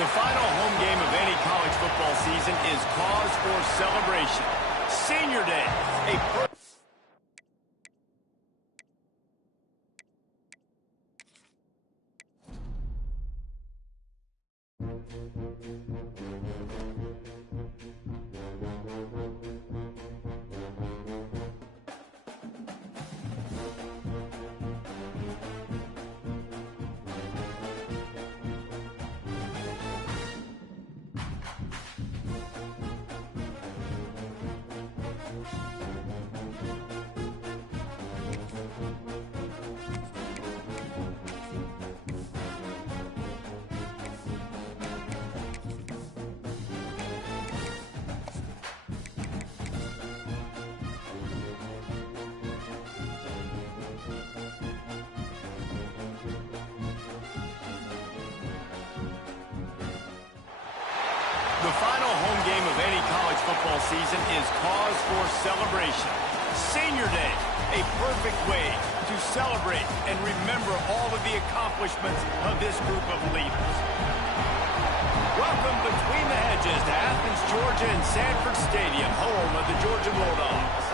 The final home game of any college football season is cause for celebration. Senior Day. The final home game of any college football season is cause for celebration. Senior Day, a perfect way to celebrate and remember all of the accomplishments of this group of leaders. Welcome between the hedges to Athens, Georgia and Sanford Stadium, home of the Georgia Bulldogs.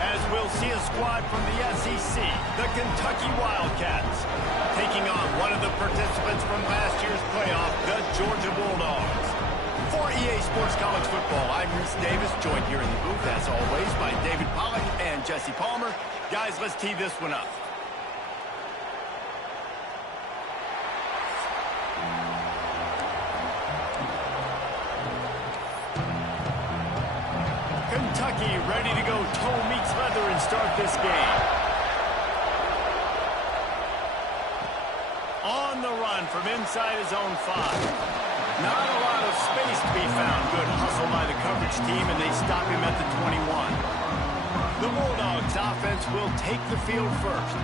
As we'll see a squad from the SEC, the Kentucky Wildcats, taking on one of the participants from last year's playoff, the Georgia Bulldogs. For EA Sports College Football, I'm Reese Davis, joined here in the booth, as always, by David Pollack and Jesse Palmer. Guys, let's tee this one up. Kentucky ready to go toe meets leather and start this game. On the run from inside his own 5. Not a lot of space to be found. Good hustle by the coverage team, and they stop him at the 21. The Bulldogs offense will take the field first.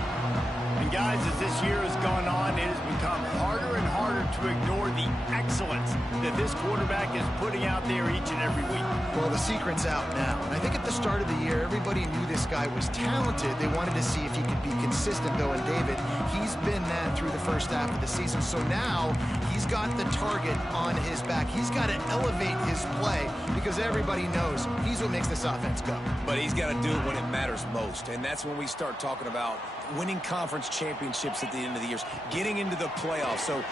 And guys, as this year has gone on, it has become harder and harder to ignore the excellence that this quarterback is putting out there each and every week. Well, the secret's out now. And I think at the start of the year, everybody knew this guy was talented. They wanted to see if he could be consistent, though. And David, he's been that through the first half of the season. So now he's got the target on his back. He's got to elevate his play because everybody knows he's what makes this offense go. But he's got to do it when it matters most. And that's when we start talking about winning conference championships at the end of the year, getting into the playoffs. So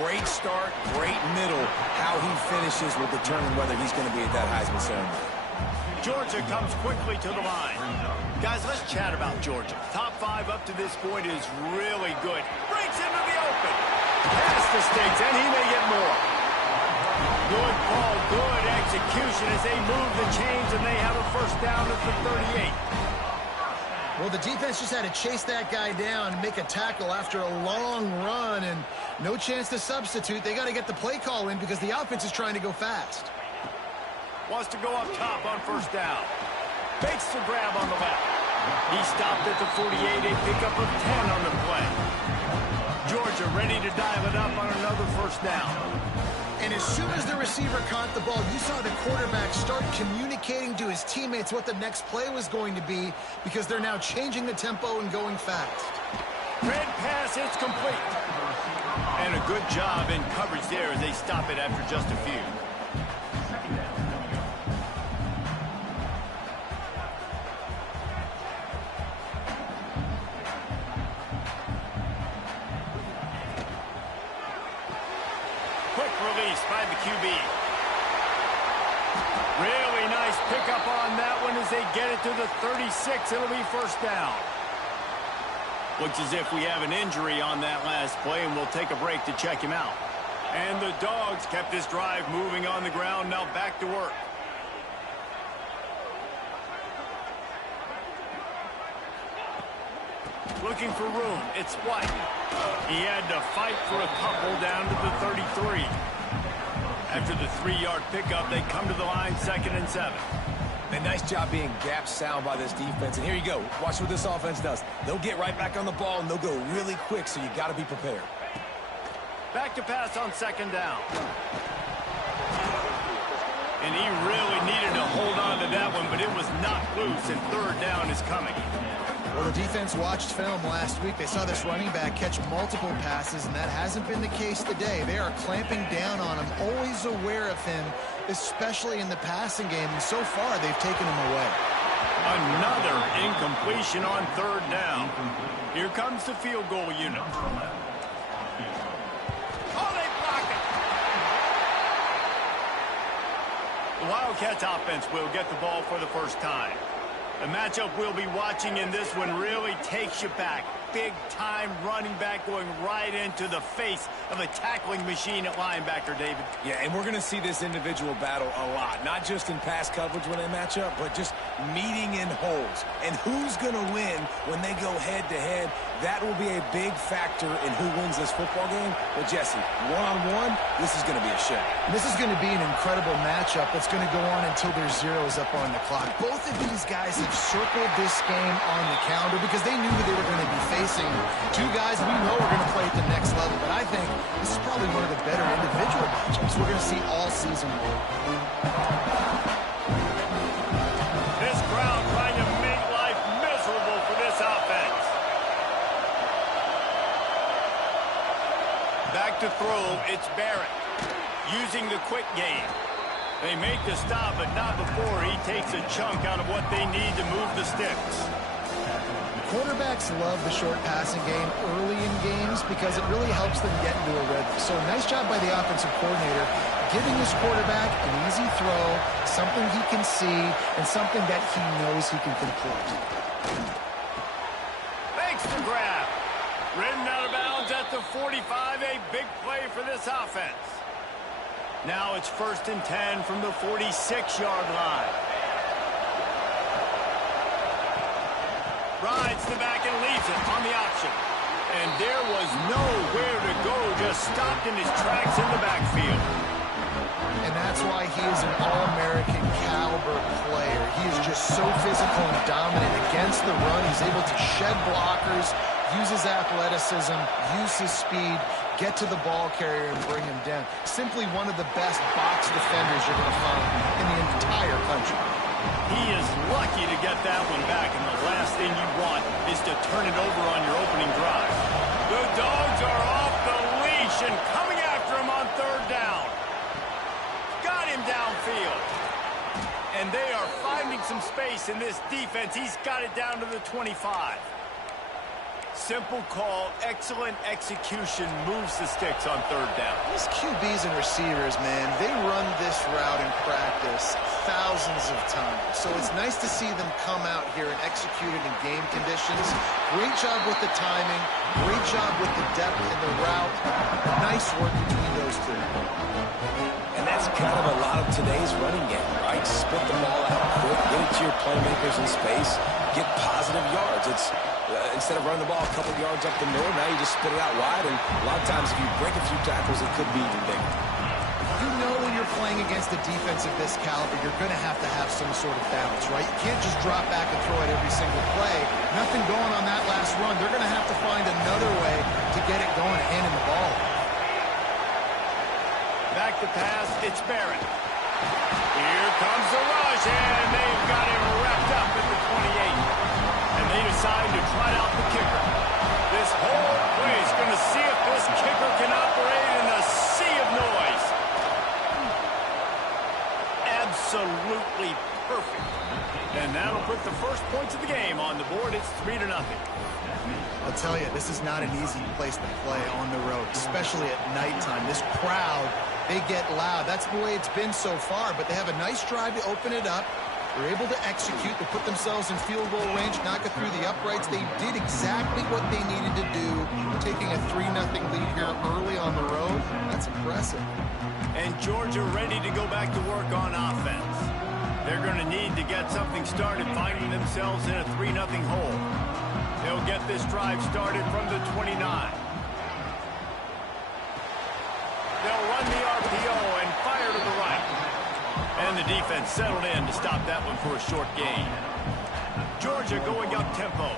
great start, great middle. How he finishes will determine whether he's going to be at that Heisman ceremony. Georgia comes quickly to the line. Guys, let's chat about Georgia. Top 5 up to this point is really good. Breaks into the open. Past the stakes, and he may get more. Good ball, good execution as they move the chains, and they have a first down at the 38. Well, the defense just had to chase that guy down and make a tackle after a long run, and no chance to substitute. They got to get the play call in because the offense is trying to go fast. Wants to go up top on first down. Fakes the grab on the left. He stopped at the 48, a pickup of 10 on the play. Georgia ready to dial it up on another first down. And as soon as the receiver caught the ball, you saw the quarterback start communicating to his teammates what the next play was going to be because they're now changing the tempo and going fast. Red pass, it's complete. And a good job in coverage there as they stop it after just a few. Release by the QB. Really nice pickup on that one as they get it to the 36. It'll be first down. Looks as if we have an injury on that last play, and we'll take a break to check him out. And the Dogs kept this drive moving on the ground. Now back to work. Looking for room. It's White. He had to fight for a couple down to the 33. After the 3-yard pickup, they come to the line 2nd and 7. And nice job being gap sound by this defense. And here you go. Watch what this offense does. They'll get right back on the ball, and they'll go really quick, so you got to be prepared. Back to pass on 2nd down. And he really needed to hold on to that one, but it was knocked loose, and 3rd down is coming. Well, the defense watched film last week. They saw this running back catch multiple passes, and that hasn't been the case today. They are clamping down on him, always aware of him, especially in the passing game, and so far they've taken him away. Another incompletion on third down. Here comes the field goal unit. Oh, they block it. The Wildcats offense will get the ball for the first time. The matchup we'll be watching in this one really takes you back. Big-time running back going right into the face of a tackling machine at linebacker, David. Yeah, and we're going to see this individual battle a lot, not just in pass coverage when they match up, but just meeting in holes. And who's going to win when they go head-to-head, that will be a big factor in who wins this football game. But, Jesse, one-on-one, this is going to be a show. This is going to be an incredible matchup that's going to go on until there's zeros up on the clock. Both of these guys have circled this game on the calendar because they knew they were going to be facing two guys we know are going to play at the next level. But I think this is probably one of the better individual matchups we're going to see all season long. This crowd trying to make life miserable for this offense. Back to throw, it's Barrett. Using the quick game. They make the stop, but not before he takes a chunk out of what they need to move the sticks. Quarterbacks love the short passing game early in games because it really helps them get into a rhythm. So nice job by the offensive coordinator giving his quarterback an easy throw, something he can see, and something that he knows he can complete. Thanks to grab. Ridden out of bounds at the 45, a big play for this offense. Now it's 1st and 10 from the 46-yard line. Rides the back and leaves it on the option. And there was nowhere to go, just stopped in his tracks in the backfield. And that's why he is an All-American caliber player. He is just so physical and dominant against the run. He's able to shed blockers, use his athleticism, use his speed, get to the ball carrier and bring him down. Simply one of the best box defenders you're going to find in the entire country. He is lucky to get that one back, and the last thing you want is to turn it over on your opening drive. The Dogs are off the leash and coming after him on third down. Got him downfield. And they are finding some space in this defense. He's got it down to the 25. Simple call, excellent execution, moves the sticks on third down. These QBs and receivers, man, they run this route in practice thousands of times. So it's nice to see them come out here and execute it in game conditions. Great job with the timing, great job with the depth and the route. Nice work between those two. And that's kind of a lot of today's running game, right? Split the ball out quick, get it to your playmakers in space, get positive yards. It's instead of running the ball a couple yards up the middle, now you just spit it out wide, and a lot of times if you break a few tackles, it could be even bigger. You know when you're playing against a defense of this caliber, you're going to have some sort of balance, right? You can't just drop back and throw it every single play. Nothing going on that last run. They're going to have to find another way to get it going, handing the ball. Back to pass, it's Barrett. Here comes the rush, and they've got him wrapped up at the 28. And they decide to try out the kicker. This whole play is going to see if this kicker can operate in a sea of noise. Absolutely perfect. And that'll put the first points of the game on the board. It's 3-0. I'll tell you, this is not an easy place to play on the road, especially at nighttime. This crowd, they get loud. That's the way it's been so far, but they have a nice drive to open it up. They're able to execute, to put themselves in field goal range, knock it through the uprights. They did exactly what they needed to do, taking a 3-0 lead here early on the road. That's impressive. And Georgia ready to go back to work on offense. They're going to need to get something started, finding themselves in a 3-0 hole. They'll get this drive started from the 29. They'll run the RPO and fire to the right. And the defense settled in to stop that one for a short gain. Georgia going up tempo.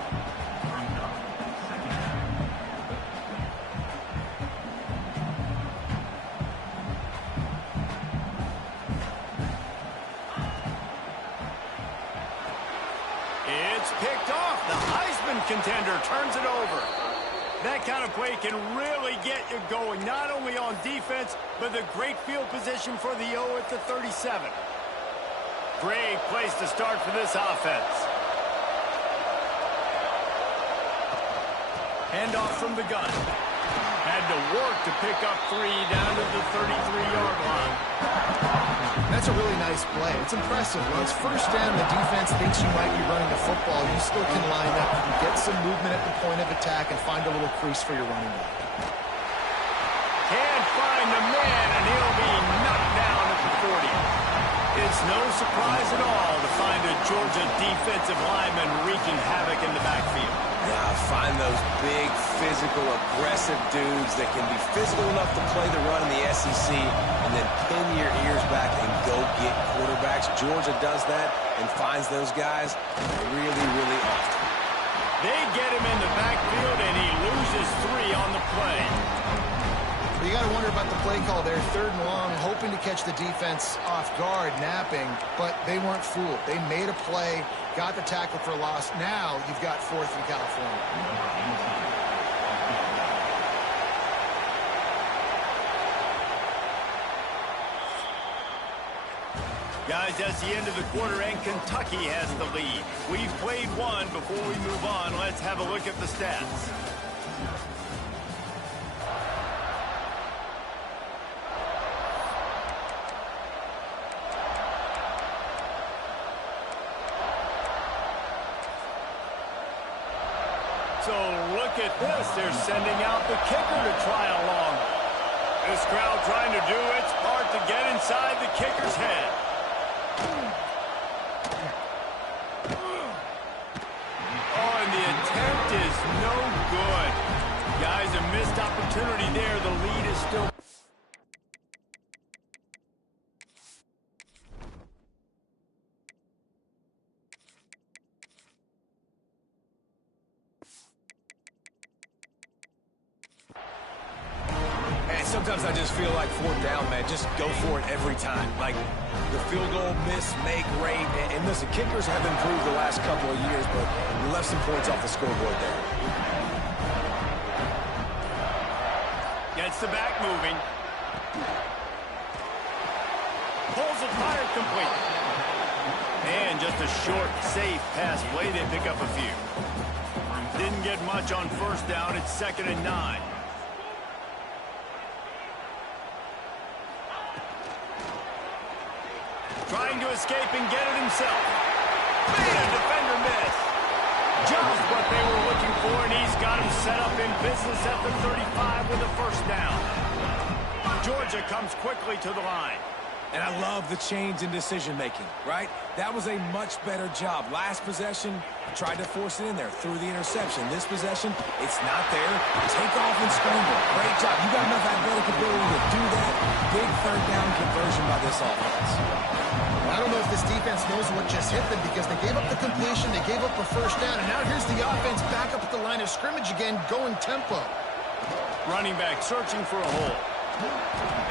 It's picked off. The Heisman contender turns it over. That kind of play can really get you going, not only on defense, but the great field position for the O at the 37. Great place to start for this offense. Handoff from the gun. Had to work to pick up 3 down to the 33-yard line. That's a really nice play. It's impressive. When it's first down, the defense thinks you might be running the football. You still can line up. You can get some movement at the point of attack and find a little crease for your running back. Can't find the man, and he'll be knocked down at the 40. It's no surprise at all to find a Georgia defensive lineman wreaking havoc in the backfield. Yeah, find those big, physical, aggressive dudes that can be physical enough to play the run in the SEC and then pin your ears back and go get quarterbacks. Georgia does that and finds those guys really, really often. They get him in the backfield, and he loses 3 on the play. You got to wonder about the play call there. 3rd and long, hoping to catch the defense off guard, napping, but they weren't fooled. They made a play, got the tackle for loss. Now you've got 4th in California. Guys, that's the end of the quarter, and Kentucky has the lead. We've played one. Before we move on, let's have a look at the stats. So look at this. They're sending out the kicker to try along. This crowd trying to do its part to get inside the kicker's head. Oh, and the attempt is no good. Guys, a missed opportunity there. The lead is still... Sometimes I just feel like 4th down, man. Just go for it every time. Like the field goal miss, make rate. And listen, kickers have improved the last couple of years, but we left some points off the scoreboard there. Gets the back moving. Pulls it, fired complete. And just a short, safe pass play. They pick up a few. Didn't get much on 1st down. It's 2nd and 9. Trying to escape and get it himself. Made a defender miss. Just what they were looking for, and he's got him set up in business at the 35 with a 1st down. Georgia comes quickly to the line. And I love the change in decision-making, right? That was a much better job. Last possession, tried to force it in there, threw the interception. This possession, it's not there. Take off and scramble. Great job. You got enough athletic ability to do that. Big 3rd down conversion by this offense. I don't know if this defense knows what just hit them because they gave up the completion, they gave up a 1st down, and now here's the offense back up at the line of scrimmage again, going tempo. Running back searching for a hole.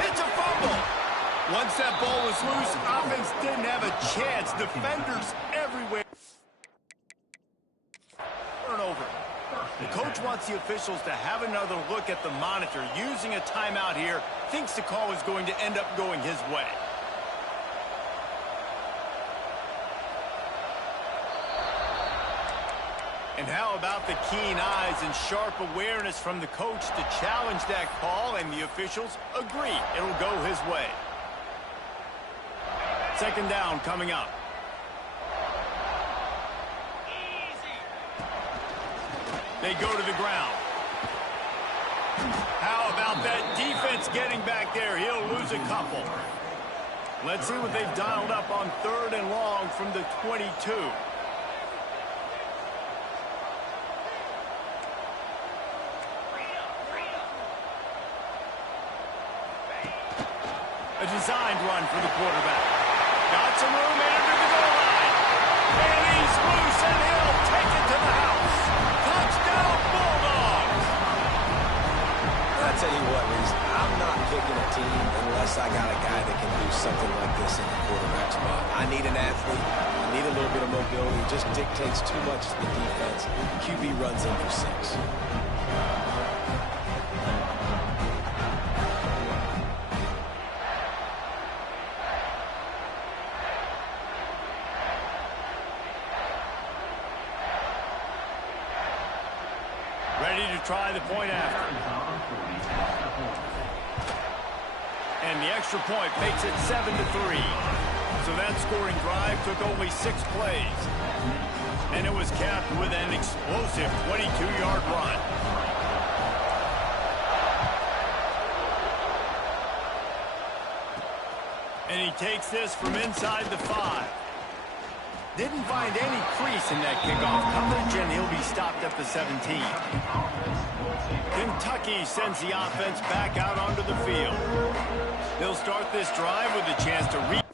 It's a fumble. Once that ball was loose, offense didn't have a chance. Defenders everywhere. Turnover. The coach wants the officials to have another look at the monitor. Using a timeout here, thinks the call is going to end up going his way. And how about the keen eyes and sharp awareness from the coach to challenge that call, and the officials agree it'll go his way. 2nd down coming up. They go to the ground. How about that defense getting back there? He'll lose a couple. Let's see what they've dialed up on 3rd and long from the 22. A designed run for the quarterback. Got some room in under the goal line. And he's loose, and he'll take it to the house. Touchdown, Bulldogs! I tell you what, Reese, I'm not picking a team unless I got a guy that can do something like this in the quarterback spot. I need an athlete. I need a little bit of mobility. responsibility just dictates too much to the defense. QB runs in for 6. Ready to try the point after. And the extra point makes it 7-3. So that scoring drive took only 6 plays. And it was capped with an explosive 22-yard run. And he takes this from inside the 5. Didn't find any crease in that kickoff coverage, and he'll be stopped at the 17. Kentucky sends the offense back out onto the field. They'll start this drive with a chance to lead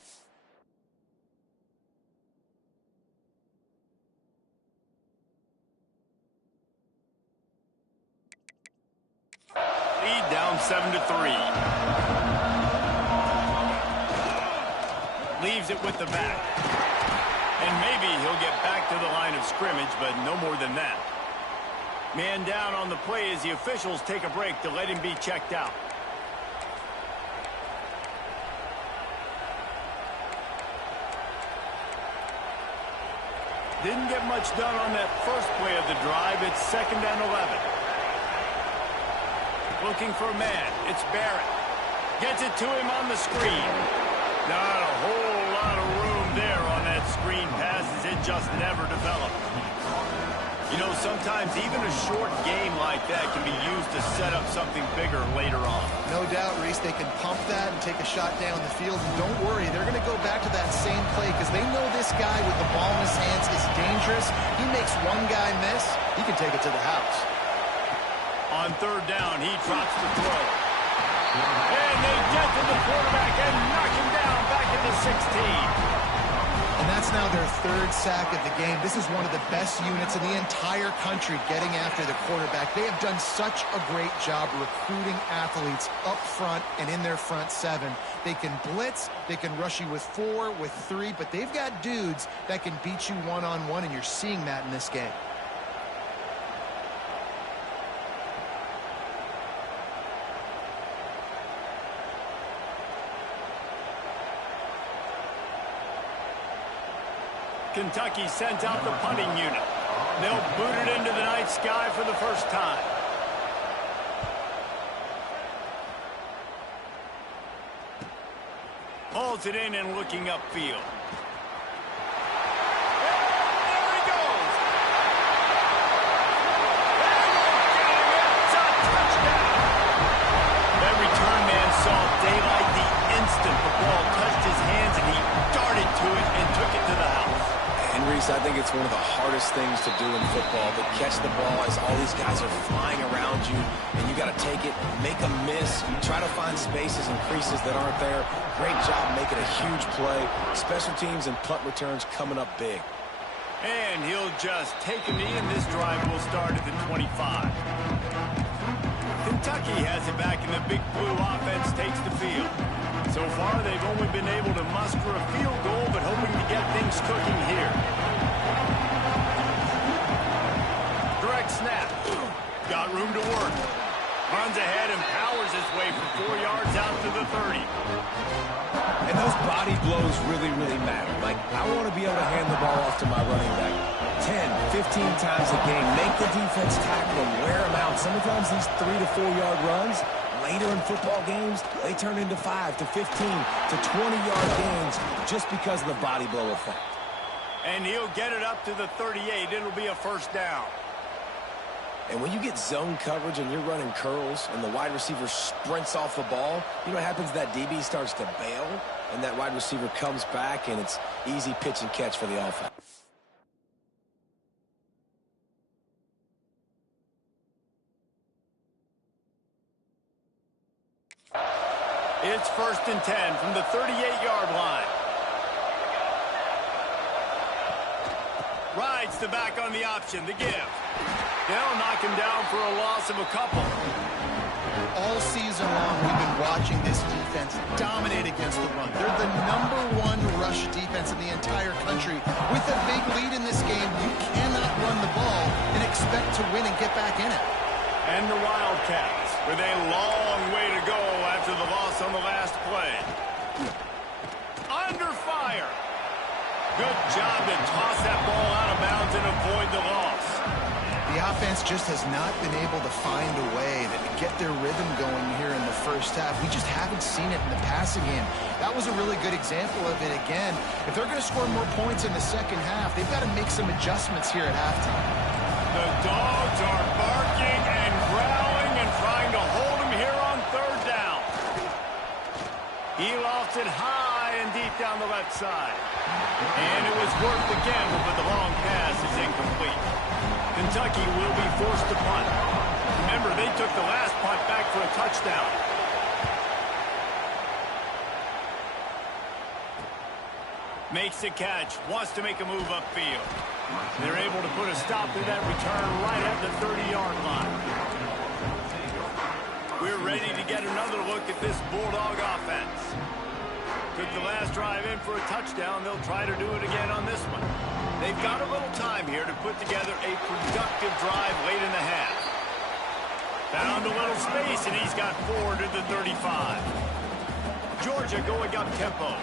down 7-3. Leaves it with the back. And maybe he'll get back to the line of scrimmage, but no more than that. Man down on the play as the officials take a break to let him be checked out. Didn't get much done on that first play of the drive. It's 2nd and 11. Looking for a man. It's Barrett. Gets it to him on the screen. Not a whole lot of room there on that screen pass as it just never developed. You know, sometimes even a short game like that can be used to set up something bigger later on. No doubt, Reese, they can pump that and take a shot down the field. And don't worry, they're going to go back to that same play because they know this guy with the ball in his hands is dangerous. He makes one guy miss, he can take it to the house. On 3rd down, he drops the throw. And they get to the quarterback and knock him down back at the 16. And that's now their 3rd sack of the game. This is one of the best units in the entire country getting after the quarterback. They have done such a great job recruiting athletes up front and in their front 7. They can blitz, they can rush you with 4, with 3, but they've got dudes that can beat you one-on-one, and you're seeing that in this game. Kentucky sends out the punting unit. They'll boot it into the night sky for the first time. Hauls it in and looking upfield. There he goes. It's a touchdown. That return man saw daylight the instant the ball touched his hands, and he darted to it and took it to the house. And Reese, I think it's one of the hardest things to do in football, to catch the ball as all these guys are flying around you, and you got to take it, make a miss, try to find spaces and creases that aren't there. Great job making a huge play. Special teams and punt returns coming up big. And he'll just take a knee, and this drive will start at the 25. Kentucky has it back, and the big blue offense takes the field. So far, they've only been able to muster a field goal, but hoping to get things cooking here. Direct snap. Got room to work. Runs ahead and powers his way for 4 yards out to the 30. And those body blows really, really matter. Like, I want to be able to hand the ball off to my running back 10, 15 times a game. Make the defense tackle him, wear him out. Sometimes these 3 to 4 yard runs, later in football games, they turn into 5 to 15 to 20-yard gains just because of the body blow effect. And he'll get it up to the 38. It'll be a first down. And when you get zone coverage and you're running curls and the wide receiver sprints off the ball, you know what happens? That DB starts to bail, and that wide receiver comes back, and it's easy pitch and catch for the offense. It's 1st and 10 from the 38-yard line. Rides the back on the option, the give. They'll knock him down for a loss of a couple. all season long, we've been watching this defense dominate against the run. They're the #1 rush defense in the entire country. With a big lead in this game, you cannot run the ball and expect to win and get back in it. And the Wildcats with a long way to go after the loss on the last play. Under fire. Good job to toss that ball out of bounds and avoid the loss. The offense just has not been able to find a way to get their rhythm going here in the first half. We just haven't seen it in the passing game. That was a really good example of it again. If they're going to score more points in the second half, they've got to make some adjustments here at halftime. The Dogs are barking and growling and trying to hold him here on third down. He lofts it high and deep down the left side. And it was worth the gamble, but the long pass is incomplete. Kentucky will be forced to punt. Remember, they took the last punt back for a touchdown. Makes the catch, wants to make a move upfield. They're able to put a stop to that return right at the 30-yard line. We're ready to get another look at this Bulldog offense. Took the last drive in for a touchdown. They'll try to do it again on this one. They've got a little time here to put together a productive drive late in the half. Found a little space, and he's got 4 to the 35. Georgia going up tempo.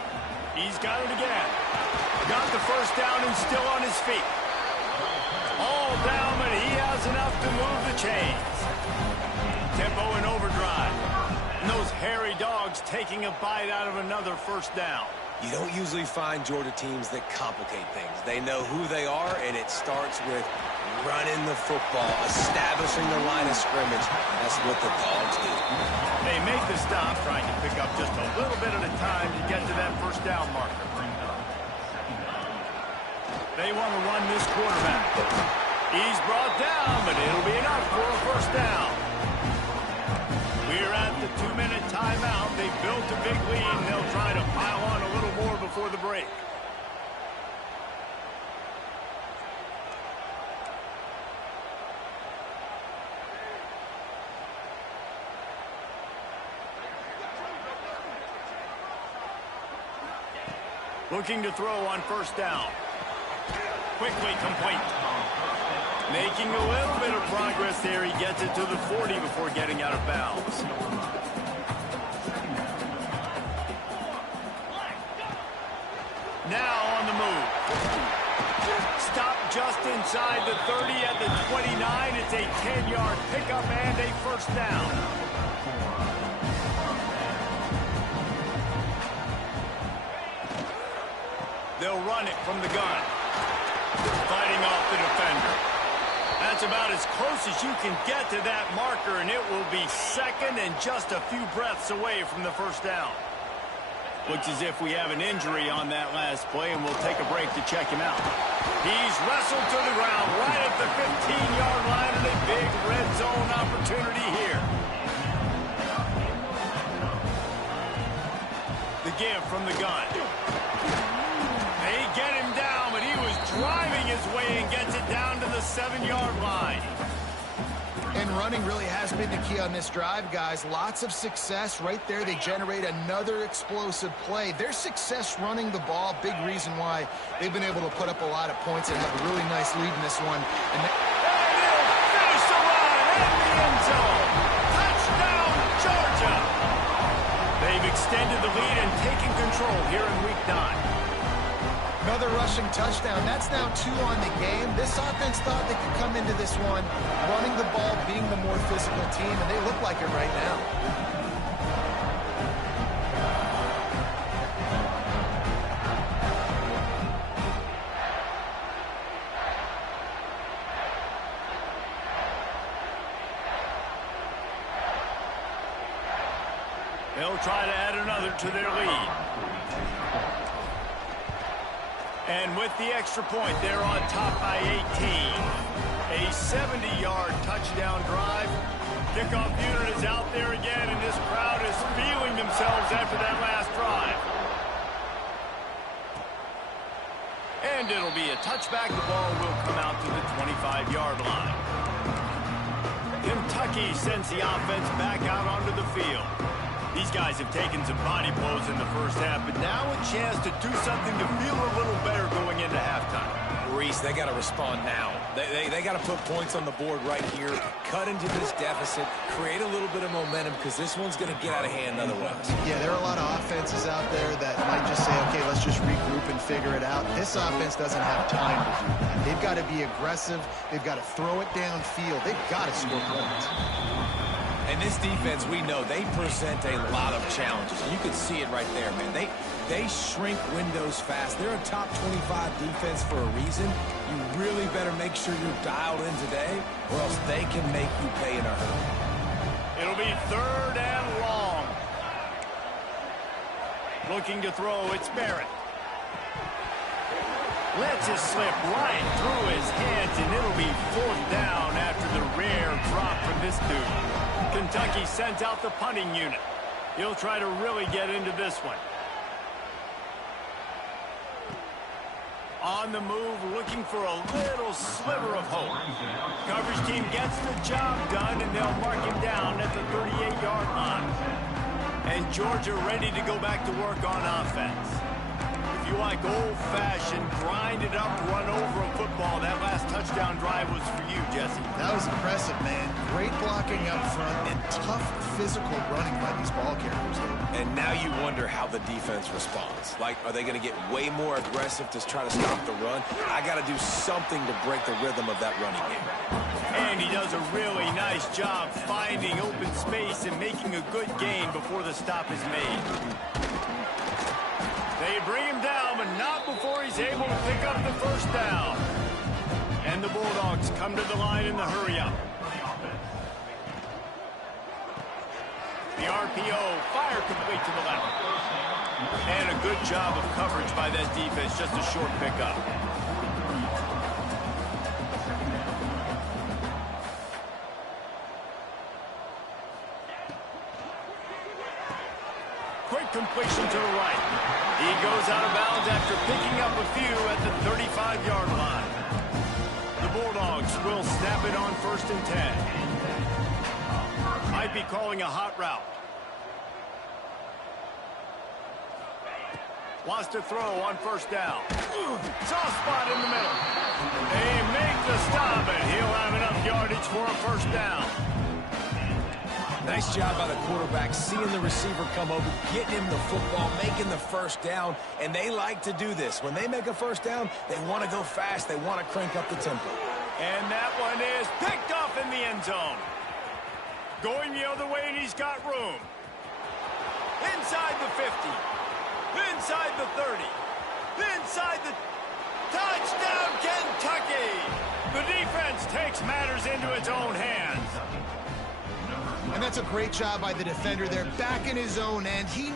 He's got it again. Got the first down and still on his feet. All down, but he has enough to move the chains. Tempo in overdrive. And those hairy Dogs taking a bite out of another first down. You don't usually find Georgia teams that complicate things. They know who they are, and it starts with running the football, establishing the line of scrimmage. That's what the Dogs do. They make the stop, trying to pick up just a little bit at a time to get to that first down marker. They want to run this quarterback. He's brought down, but it'll be enough for a first down. We're at the 2-minute timeout. They built a big lead, and they'll try to pile on a little more before the break. Looking to throw on first down. Quickly complete. Making a little bit of progress there. He gets it to the 40 before getting out of bounds. Now on the move. Stop just inside the 30 at the 29. It's a 10-yard pickup and a first down. They'll run it from the gun. Fighting off the defender. That's about as close as you can get to that marker, and it will be second and just a few breaths away from the first down. Looks as if we have an injury on that last play, and we'll take a break to check him out. He's wrestled to the ground right at the 15-yard line, and a big red zone opportunity here. The give from the gun. They get him down, but he was driving his way and gets it down to the 7-yard line. And running really has been the key on this drive, guys. Lots of success right there. They generate another explosive play. Their success running the ball, big reason why they've been able to put up a lot of points and have a really nice lead in this one. And he'll finish the run in the end zone. Touchdown, Georgia. They've extended the lead and taken control here in Week 9. Another rushing touchdown. That's now 2 on the game. This offense thought they could come into this one running the ball, being the more physical team, and they look like it right now. They'll try to add another to their lead. And with the extra point, they're on top by 18. A 70-yard touchdown drive. Kickoff unit is out there again, and this crowd is feeling themselves after that last drive. And it'll be a touchback. The ball will come out to the 25-yard line. Kentucky sends the offense back out onto the field. These guys have taken some body blows in the first half, but now a chance to do something to feel a little better going into halftime. Reese, they got to respond now. They got to put points on the board right here, cut into this deficit, create a little bit of momentum, because this one's going to get out of hand otherwise. Yeah, there are a lot of offenses out there that might just say, okay, let's just regroup and figure it out. This offense doesn't have time to do that. They've got to be aggressive. They've got to throw it downfield. They've got to score points. And this defense, we know, they present a lot of challenges. And you can see it right there, man. They shrink windows fast. They're a top 25 defense for a reason. You really better make sure you're dialed in today, or else they can make you pay in a hurry. It'll be 3rd and long. Looking to throw, it's Barrett. Lets it slip right through his hands, and it'll be 4th down after the rare drop from this dude. Kentucky sends out the punting unit. He'll try to really get into this one. On the move, looking for a little sliver of hope. Coverage team gets the job done, and they'll mark him down at the 38-yard line. And Georgia ready to go back to work on offense. If you like old-fashioned, grind-it-up, run-over a football, that last touchdown drive was for you, Jesse. That was impressive, man. Great blocking up front and tough physical running by these ball carriers, though. And now you wonder how the defense responds. Like, are they going to get way more aggressive to try to stop the run? I got to do something to break the rhythm of that running game. And he does a really nice job finding open space and making a good gain before the stop is made. They bring him down, but not before he's able to pick up the first down. And the Bulldogs come to the line in the hurry-up. The RPO, fire complete to the left. And a good job of coverage by that defense, just a short pickup. Quick completion to the right. He goes out of bounds after picking up a few at the 35-yard line. The Bulldogs will snap it on 1st and 10. Might be calling a hot route. Wants to throw on 1st down. Soft spot in the middle. They make the stop, and he'll have enough yardage for a 1st down. Nice job by the quarterback, seeing the receiver come over, getting him the football, making the 1st down, and they like to do this. When they make a 1st down, they want to go fast. They want to crank up the tempo. And that one is picked off in the end zone. Going the other way, and he's got room. Inside the 50. Inside the 30. Inside the... Touchdown, Kentucky! The defense takes matters into its own hands. And that's a great job by the defender there, back in his own end. He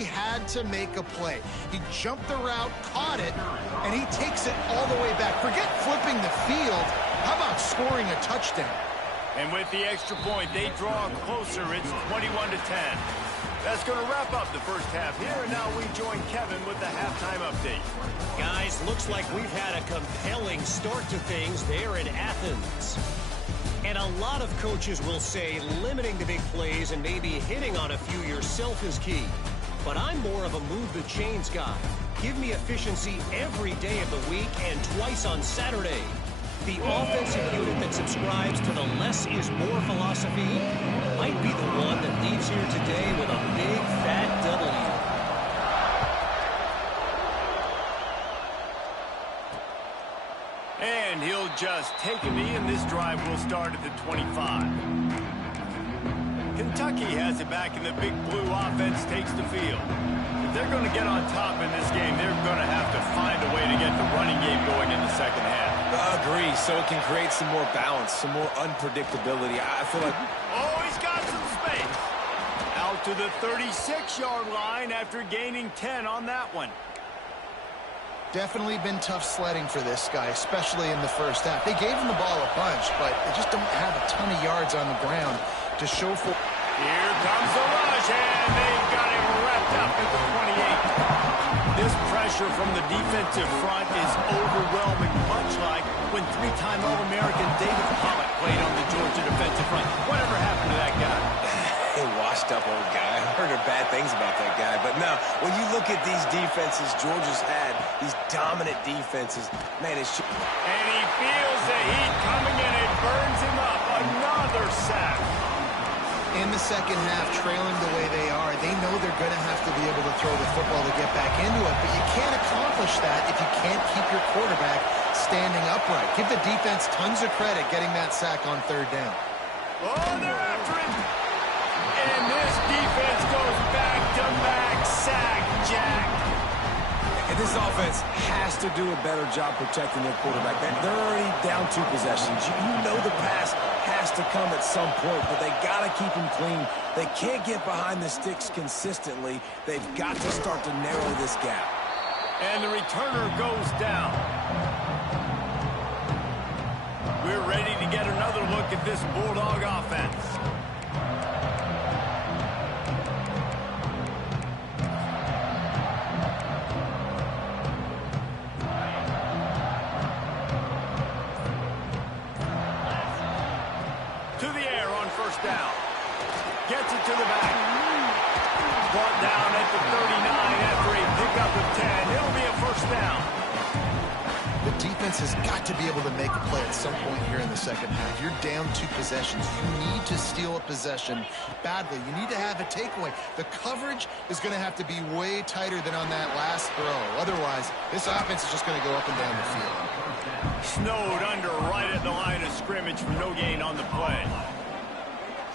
he had to make a play. He jumped the route, caught it, and he takes it all the way back. Forget flipping the field. How about scoring a touchdown? And with the extra point, they draw closer. It's 21-10. That's going to wrap up the first half here, and now we join Kevin with the halftime update. Guys, looks like we've had a compelling start to things there in Athens. And a lot of coaches will say limiting the big plays and maybe hitting on a few yourself is key. But I'm more of a move the chains guy. Give me efficiency every day of the week and twice on Saturday. The offensive unit that subscribes to the less is more philosophy might be the one that leaves here today with a big fat W. And he'll just take a knee, and this drive will start at the 25. Kentucky has it back, and the big blue offense takes the field. If they're going to get on top in this game, they're going to have to find a way to get the running game going in the second half. Agree, so it can create some more balance, some more unpredictability. I feel like... Oh, he's got some space. Out to the 36-yard line after gaining 10 on that one. Definitely been tough sledding for this guy, especially in the first half. They gave him the ball a bunch, but they just don't have a ton of yards on the ground to show for. Here comes the rush, and they've got him wrapped up at the 28. This pressure from the defensive front is overwhelming, much like when three-time All-American David Pollock played on the Georgia defensive front. Whatever happened to that guy? A washed-up old guy. I heard bad things about that guy. But no, when you look at these defenses Georgia's had, these dominant defenses, man, it's... And he feels the heat coming in. It burns him up. Another sack. In the second half, trailing the way they are, they know they're going to have to be able to throw the football to get back into it, but you can't accomplish that if you can't keep your quarterback standing upright. Give the defense tons of credit getting that sack on third down. Oh, they're after him. And this defense goes back-to-back sack, Jack. And this offense has to do a better job protecting their quarterback. They're already down 2 possessions. You know the pass has to come at some point, but they got to keep him clean. They can't get behind the sticks consistently. They've got to start to narrow this gap. And the returner goes down. We're ready to get another look at this Bulldog offense. Down. Gets it to the back. Brought down at the 39 after a pickup of 10. It'll be a first down. The defense has got to be able to make a play at some point here in the second half. You're down 2 possessions. You need to steal a possession badly. You need to have a takeaway. The coverage is going to have to be way tighter than on that last throw. Otherwise, this offense is just going to go up and down the field. Snowed under right at the line of scrimmage for no gain on the play.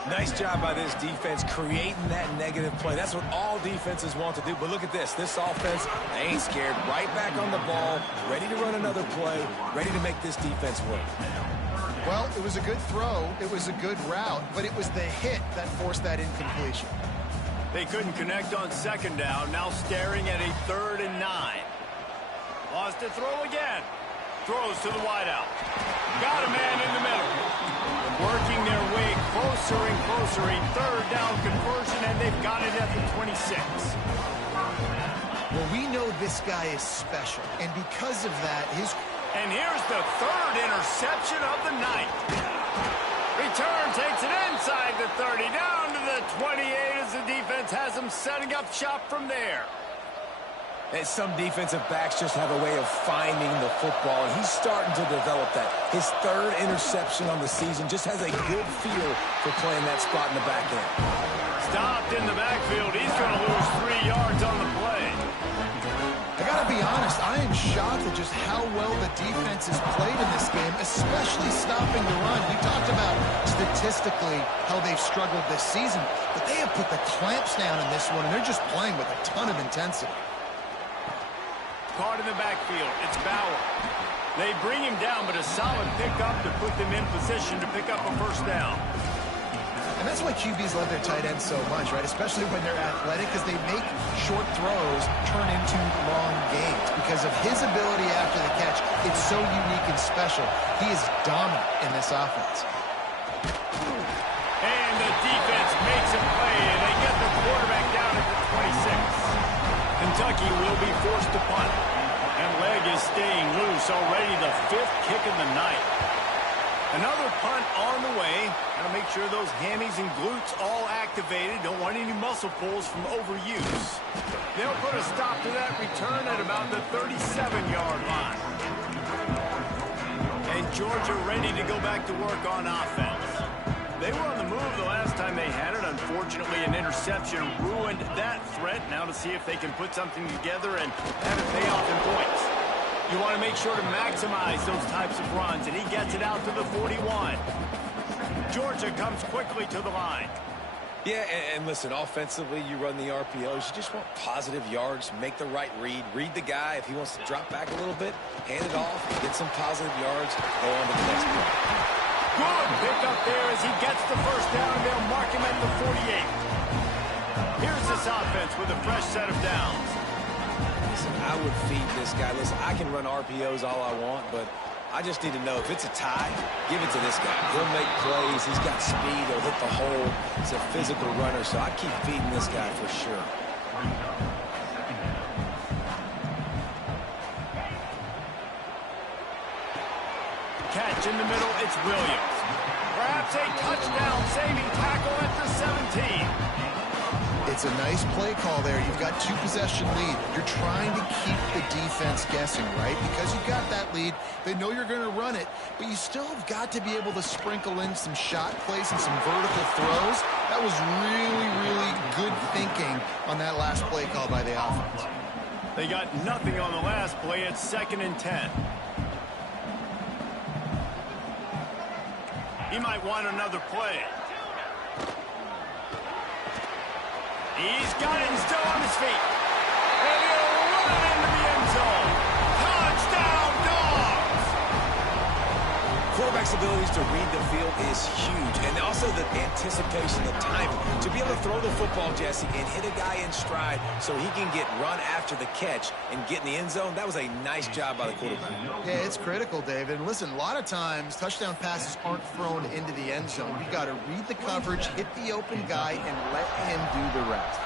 Nice job by this defense creating that negative play. That's what all defenses want to do. But look at this. This offense, they ain't scared. Right back on the ball, ready to run another play, ready to make this defense work. Well, it was a good throw. It was a good route, but it was the hit that forced that incompletion. They couldn't connect on second down. Now staring at a 3rd and 9. Lost to throw again. Throws to the wideout. Got a man in the middle. Working their way closer and closer. A 3rd down conversion, and they've got it at the 26. Well, we know this guy is special, and because of that, his... And here's the 3rd interception of the night. Return takes it inside the 30, down to the 28 as the defense has them setting up shop from there. And some defensive backs just have a way of finding the football, and he's starting to develop that. His 3rd interception on the season just has a good feel for playing that spot in the back end. Stopped in the backfield. He's going to lose 3 yards on the play. I got to be honest, I am shocked at just how well the defense has played in this game, especially stopping the run. We talked about statistically how they've struggled this season, but they have put the clamps down in this one, and they're just playing with a ton of intensity. Caught in the backfield. It's Bauer. They bring him down, but a solid pickup to put them in position to pick up a first down. And And that's why QBs love their tight ends so much, right? Especially when they're athletic, because they make short throws turn into long gains. Because of his ability after the catch, it's so unique and special. He is dominant in this offense. And the defense makes a play, and they get the quarterback down at the 26. Kentucky will be forced to punt. And leg is staying loose, already the 5th kick of the night. Another punt on the way. Got to make sure those hammies and glutes all activated. Don't want any muscle pulls from overuse. They'll put a stop to that return at about the 37-yard line. And Georgia ready to go back to work on offense. They were on the move the last time they had it. Unfortunately, an interception ruined that threat. Now to see if they can put something together and have it pay off in points. You want to make sure to maximize those types of runs, and he gets it out to the 41. Georgia comes quickly to the line. Yeah, and listen, offensively, you run the RPOs. You just want positive yards, make the right read. Read the guy. If he wants to drop back a little bit, hand it off, get some positive yards, go on to the next play. Good pick up there as he gets the first down. They'll mark him at the 48. Here's this offense with a fresh set of downs. Listen, I would feed this guy. Listen, I can run RPOs all I want, but I just need to know if it's a tie, give it to this guy. He'll make plays. He's got speed. He'll hit the hole. He's a physical runner, so I keep feeding this guy for sure. Catch in the middle, it's Williams. Perhaps a touchdown-saving tackle at the 17. It's a nice play call there. You've got 2-possession lead. You're trying to keep the defense guessing, right? Because you've got that lead, they know you're going to run it, but you still have got to be able to sprinkle in some shot plays and some vertical throws. That was really, really good thinking on that last play call by the offense. They got nothing on the last play. It's 2nd and 10. He might want another play. He's got it and still on his feet. And he'll run it into the end zone. Touchdown, Dogs! Quarterback's abilities to read the field is huge. And also the anticipation, the timing. To be able to throw the football, Jesse, and hit a guy in stride so he can get run after the catch and get in the end zone, that was a nice job by the quarterback. Yeah, it's critical, David. And listen, a lot of times touchdown passes aren't thrown into the end zone. You've got to read the coverage, hit the open guy, and let him do the rest.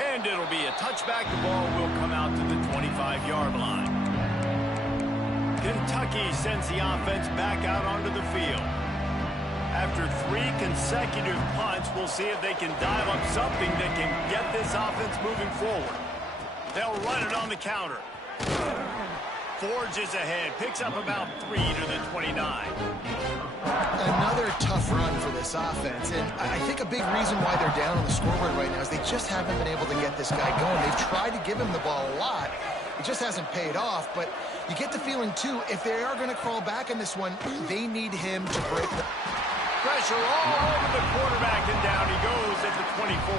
And it'll be a touchback. The ball will come out to the 25-yard line. Kentucky sends the offense back out onto the field. After 3 consecutive punts, we'll see if they can dial up something that can get this offense moving forward. They'll run it on the counter. Forges ahead, picks up about 3 to the 29. Another tough run for this offense, and I think a big reason why they're down on the scoreboard right now is they just haven't been able to get this guy going. They've tried to give him the ball a lot. It just hasn't paid off, but you get the feeling, too, if they are going to crawl back in this one, they need him to break the... Pressure all over the quarterback, and down he goes at the 24.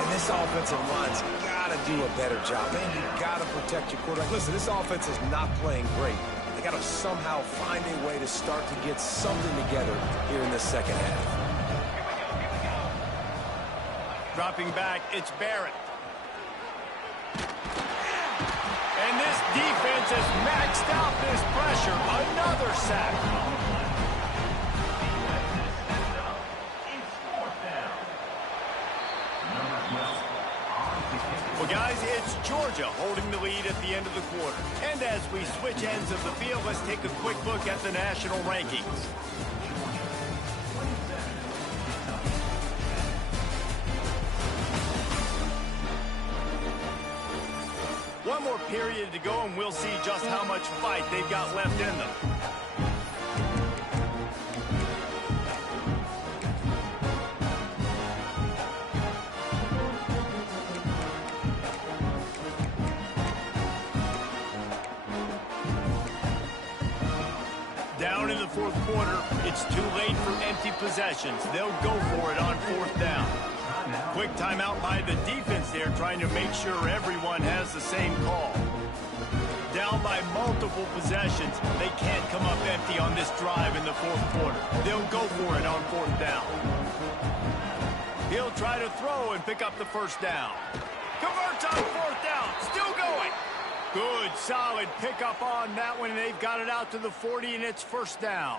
And this offensive line's got to do a better job. Man, you got to protect your quarterback. Listen, this offense is not playing great. They got to somehow find a way to start to get something together here in this second half. Dropping back, it's Barrett. And this defense has maxed out this pressure. Another sack. Well, guys, it's Georgia holding the lead at the end of the quarter. And as we switch ends of the field, let's take a quick look at the national rankings. One more period to go, and we'll see just how much fight they've got left in them. Down in the fourth quarter, it's too late for empty possessions. They'll go for it on 4th down. Quick timeout by the defense there, trying to make sure everyone has the same call. Down by multiple possessions, they can't come up empty on this drive in the fourth quarter. They'll go for it on 4th down. He'll try to throw and pick up the first down. Converts on 4th down, still going. Good, solid pickup on that one, and they've got it out to the 40, and it's 1st down.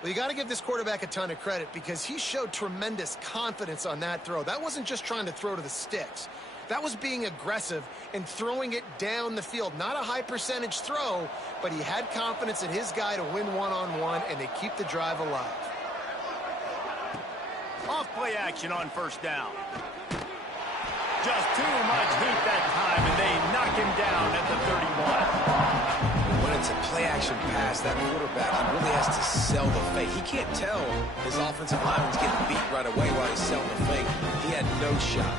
Well, you got to give this quarterback a ton of credit because he showed tremendous confidence on that throw. That wasn't just trying to throw to the sticks. That was being aggressive and throwing it down the field. Not a high percentage throw, but he had confidence in his guy to win one-on-one, and they keep the drive alive. Off play action on 1st down. Just too much heat that time, and they knock him down at the 31. When it's a play-action pass, that quarterback, he really has to sell the fake. He can't tell his offensive lineman's getting beat right away while he's selling the fake. He had no shot.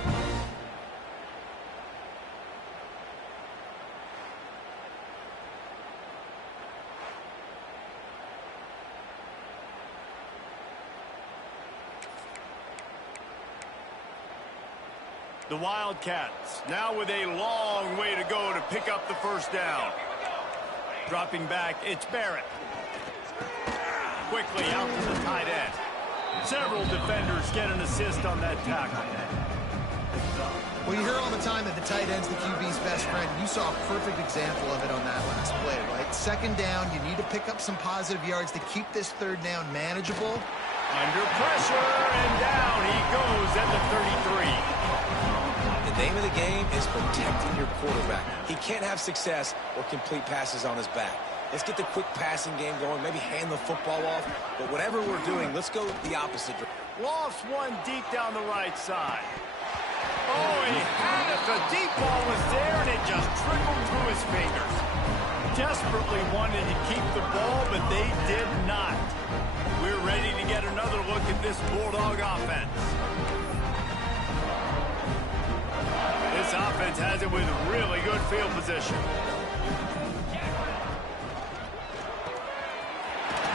The Wildcats now with a long way to go to pick up the 1st down. Dropping back, it's Barrett. Quickly out to the tight end. Several defenders get an assist on that tackle. Well, you hear all the time that the tight end's the QB's best friend. You saw a perfect example of it on that last play, right? 2nd down, you need to pick up some positive yards to keep this 3rd down manageable. Under pressure, and down he goes at the 33. The name of the game is protecting your quarterback. He can't have success or complete passes on his back. Let's get the quick passing game going, maybe hand the football off. But whatever we're doing, let's go the opposite direction. Lofts one deep down the right side. Oh, he had it. The deep ball was there, and it just trickled through his fingers. Desperately wanted to keep the ball, but they did not. We're ready to get another look at this Bulldog offense. This offense has it with really good field position.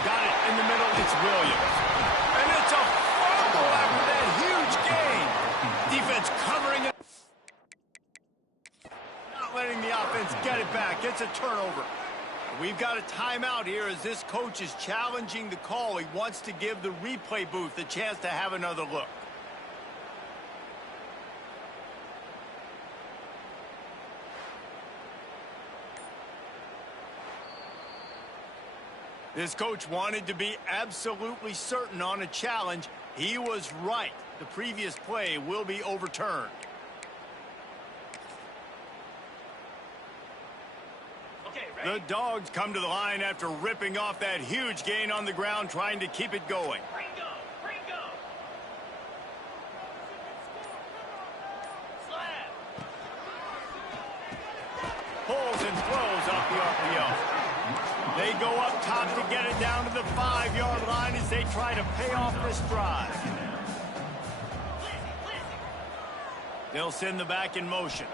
Got it in the middle. It's Williams. And it's a fumble after that huge gain. Defense covering it. Not letting the offense get it back. It's a turnover. We've got a timeout here as this coach is challenging the call. He wants to give the replay booth a chance to have another look. This coach wanted to be absolutely certain on a challenge. He was right. The previous play will be overturned. The Dogs come to the line after ripping off that huge gain on the ground, trying to keep it going. Pulls and throws off the RPO. They go up top to get it down to the 5-yard line as they try to pay off this drive. They'll send the back in motion.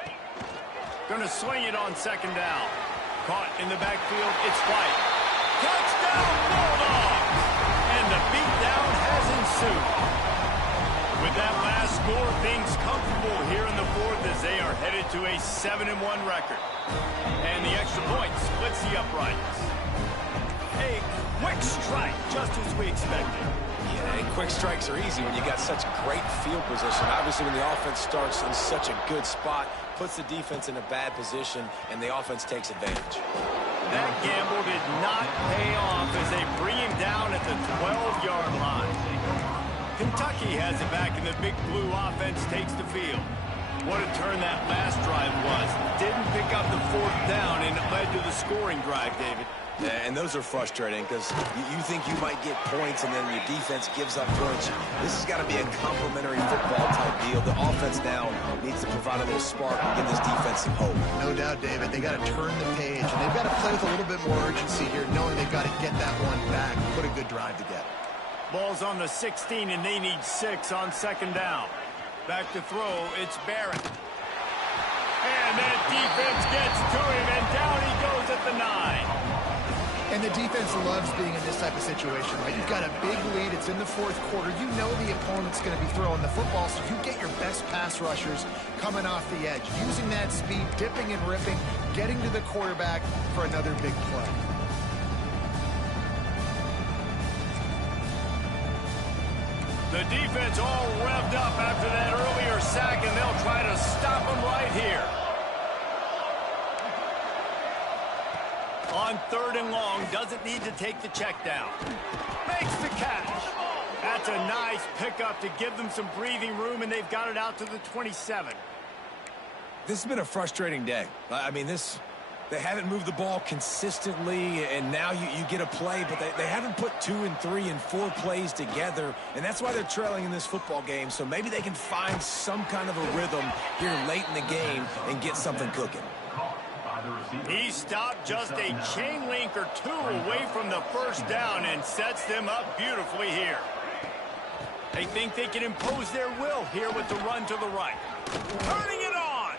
Gonna swing it on second down. Caught in the backfield, it's White. Touchdown, Bulldogs! And the beatdown has ensued. With that last score, things comfortable here in the fourth as they are headed to a 7-1 record. And the extra point splits the uprights. A quick strike, just as we expected. Yeah, and quick strikes are easy when you got such great field position. Obviously, when the offense starts in such a good spot, puts the defense in a bad position, and the offense takes advantage. That gamble did not pay off as they bring him down at the 12-yard line. Kentucky has it back, and the Big Blue offense takes the field. What a turn that last drive was. Didn't pick up the fourth down, and it led to the scoring drive, David. Yeah, and those are frustrating because you think you might get points and then your defense gives up points. This has got to be a complimentary football type deal. The offense now needs to provide a little spark and give this defense some hope. No doubt, David. They got to turn the page, and they've got to play with a little bit more urgency here, knowing they've got to get that one back and put a good drive together. Ball's on the 16, and they need 6 on second down. Back to throw, it's Barrett. And that defense gets to him, and down he goes at the 9. And the defense loves being in this type of situation, right? You've got a big lead. It's in the fourth quarter. You know the opponent's going to be throwing the football, so you get your best pass rushers coming off the edge, using that speed, dipping and ripping, getting to the quarterback for another big play. The defense all revved up after that earlier sack, and they'll try to stop them right here. On 3rd and long, doesn't need to take the check down. Makes the catch. That's a nice pickup to give them some breathing room, and they've got it out to the 27. This has been a frustrating day. I mean, they haven't moved the ball consistently, and now you get a play, but they haven't put 2 and 3 and 4 plays together, and that's why they're trailing in this football game. So maybe they can find some kind of a rhythm here late in the game and get something cooking. He stopped just a chain link or 2 away from the first down and sets them up beautifully here. They think they can impose their will here with the run to the right. Turning it on.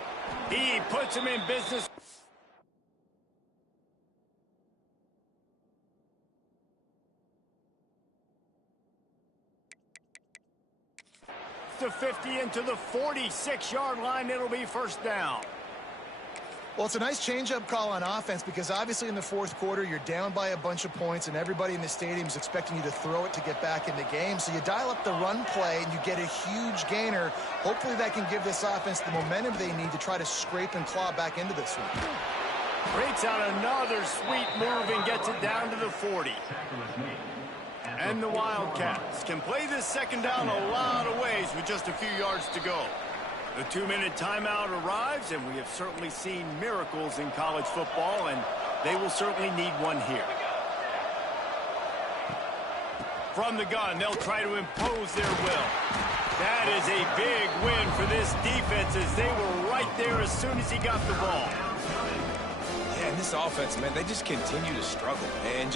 He puts him in business. To 50 into the 46-yard line. It'll be first down. Well, it's a nice change-up call on offense because obviously in the fourth quarter, you're down by a bunch of points and everybody in the stadium is expecting you to throw it to get back in the game. So you dial up the run play and you get a huge gainer. Hopefully that can give this offense the momentum they need to try to scrape and claw back into this one. Breaks out another sweet move and gets it down to the 40. And the Wildcats can play this second down a lot of ways with just a few yards to go. The 2-minute timeout arrives, and we have certainly seen miracles in college football, and they will certainly need one here. From the gun, they'll try to impose their will. That is a big win for this defense as they were right there as soon as he got the ball. Yeah, and this offense, man, they just continue to struggle. And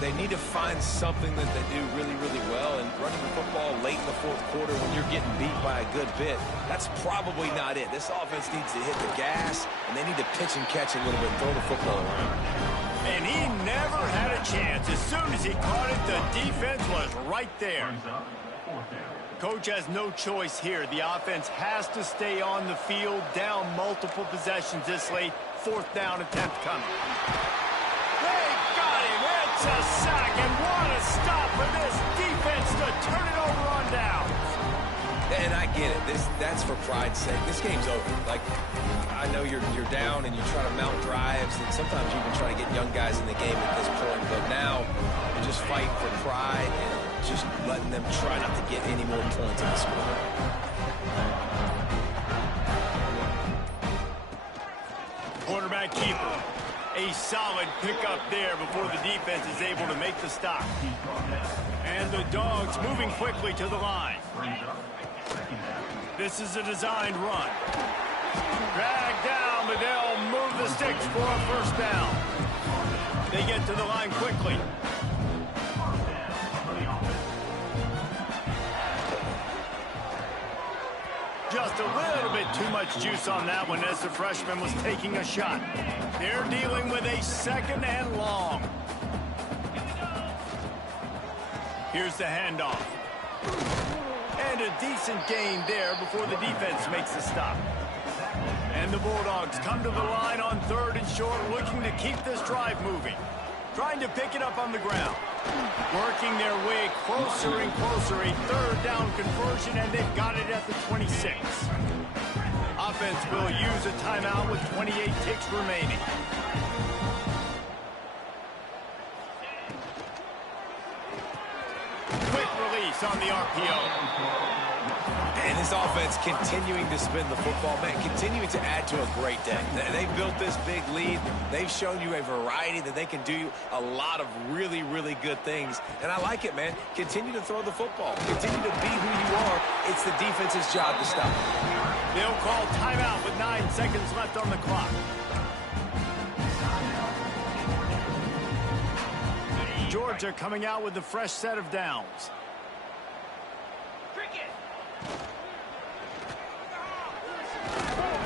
they need to find something that they do really, really well. And running the football late in the fourth quarter when you're getting beat by a good bit, that's probably not it. This offense needs to hit the gas, and they need to pitch and catch a little bit and throw the football around. And he never had a chance. As soon as he caught it, the defense was right there. Coach has no choice here. The offense has to stay on the field, down multiple possessions this late. 4th down attempt coming. They got him. It's a sack, and what a stop for this defense to turn it over on down. And I get it. That's for pride's sake. This game's over. Like, I know you're down and you try to mount drives, and sometimes you even try to get young guys in the game at this point. But now you're just fighting for pride and just letting them try not to get any more points in the score. Quarterback keeper. A solid pickup there before the defense is able to make the stop. And the Dogs moving quickly to the line. This is a designed run. Dragged down, but they'll move the sticks for a first down. They get to the line quickly. Just a little bit too much juice on that one as the freshman was taking a shot. They're dealing with a second and long. Here's the handoff. And a decent gain there before the defense makes the stop. And the Bulldogs come to the line on 3rd and short, looking to keep this drive moving. Trying to pick it up on the ground. Working their way closer and closer. A 3rd down conversion, and they've got it at the 26. Offense will use a timeout with 28 ticks remaining. Quick release on the RPO. And this offense continuing to spin the football, man, continuing to add to a great day. They've built this big lead. They've shown you a variety that they can do a lot of really, really good things. And I like it, man. Continue to throw the football. Continue to be who you are. It's the defense's job to stop. They'll call timeout with 9 seconds left on the clock. Georgia coming out with a fresh set of downs.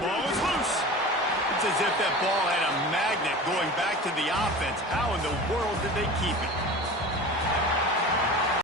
Ball is loose. It's as if that ball had a magnet going back to the offense. How in the world did they keep it?